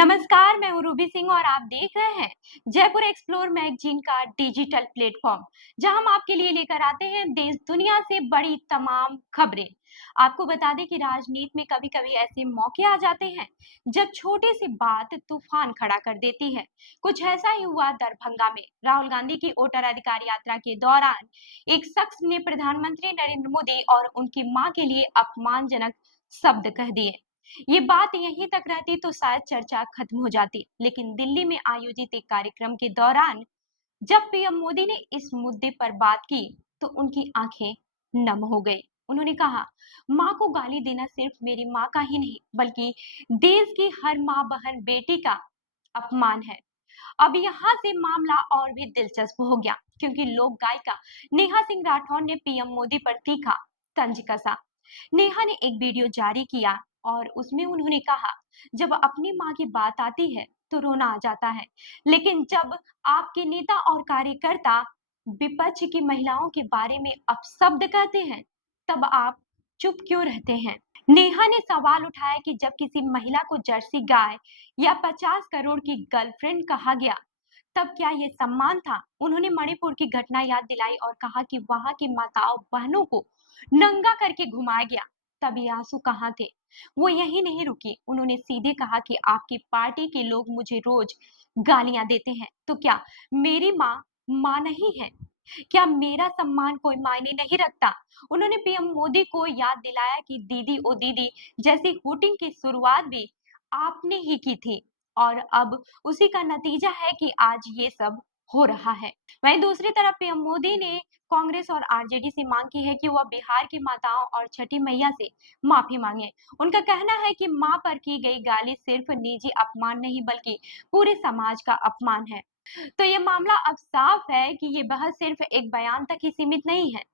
नमस्कार, मैं हूँ रूबी सिंह और आप देख रहे हैं जयपुर एक्सप्लोर मैगजीन का डिजिटल प्लेटफॉर्म, जहां हम आपके लिए लेकर आते हैं देश दुनिया से बड़ी तमाम खबरें। आपको बता दें कि राजनीति में कभी-कभी ऐसे मौके आ जाते हैं जब छोटी सी बात तूफान खड़ा कर देती है। कुछ ऐसा ही हुआ दरभंगा में। राहुल गांधी की वोटर अधिकार यात्रा के दौरान एक शख्स ने प्रधानमंत्री नरेंद्र मोदी और उनकी मां के लिए अपमानजनक शब्द कह दिए। ये बात यहीं तक रहती तो शायद चर्चा खत्म हो जाती, लेकिन दिल्ली में आयोजित एक कार्यक्रम के दौरान जब पीएम मोदी ने इस मुद्दे पर बात की तो उनकी आंखें नम हो गई। उन्होंने कहा, माँ को गाली देना सिर्फ मेरी माँ का ही नहीं बल्कि देश की हर माँ बहन बेटी का अपमान है। अब यहाँ से मामला और भी दिलचस्प हो गया, क्योंकि लोक गायिका नेहा सिंह राठौर ने पीएम मोदी पर तीखा तंज कसा। नेहा ने एक वीडियो जारी किया और उसमें उन्होंने कहा, जब अपनी माँ की बात आती है तो रोना आ जाता है, लेकिन जब आपके नेता और कार्यकर्ता विपक्ष की महिलाओं के बारे में अपशब्द कहते हैं तब आप चुप क्यों रहते हैं। नेहा ने सवाल उठाया कि जब किसी महिला को जर्सी गाय या 50 करोड़ की गर्लफ्रेंड कहा गया तब क्या ये सम्मान था। उन्होंने मणिपुर की घटना याद दिलाई और कहा कि वहां की माताओं बहनों को नंगा करके घुमाया गया, तब ये आंसू कहाँ थे। वो यही नहीं रुकी, उन्होंने सीधे कहा कि आपकी पार्टी के लोग मुझे रोज गालियां देते हैं तो क्या मेरी माँ माँ नहीं है, क्या मेरा सम्मान कोई मायने नहीं रखता। उन्होंने पीएम मोदी को याद दिलाया कि दीदी ओ दीदी जैसी हुटिंग की शुरुआत भी आपने ही की थी और अब उसी का नतीजा है कि आज ये सब हो रहा है। वहीं दूसरी तरफ पीएम मोदी ने कांग्रेस और आरजेडी से मांग की है कि वह बिहार की माताओं और छठी मैया से माफी मांगे। उनका कहना है कि मां पर की गई गाली सिर्फ निजी अपमान नहीं बल्कि पूरे समाज का अपमान है। तो ये मामला अब साफ है कि ये बहस सिर्फ एक बयान तक ही सीमित नहीं है।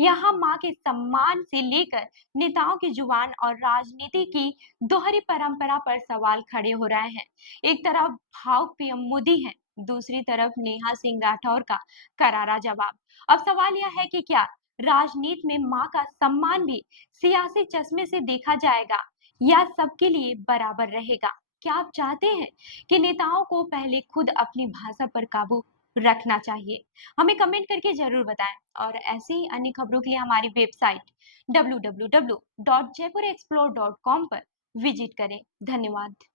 यहाँ माँ के सम्मान से लेकर नेताओं की जुबान और राजनीति की दोहरी परंपरा पर सवाल खड़े हो रहे हैं। एक तरफ भावुक पीएम मोदी है, दूसरी तरफ नेहा सिंह राठौर का करारा जवाब। अब सवाल यह है कि क्या राजनीति में माँ का सम्मान भी सियासी चश्मे से देखा जाएगा या सबके लिए बराबर रहेगा। क्या आप चाहते हैं कि नेताओं को पहले खुद अपनी भाषा पर काबू रखना चाहिए? हमें कमेंट करके जरूर बताएं और ऐसे ही अन्य खबरों के लिए हमारी वेबसाइट www.jaipurexplore.com पर विजिट करें। धन्यवाद।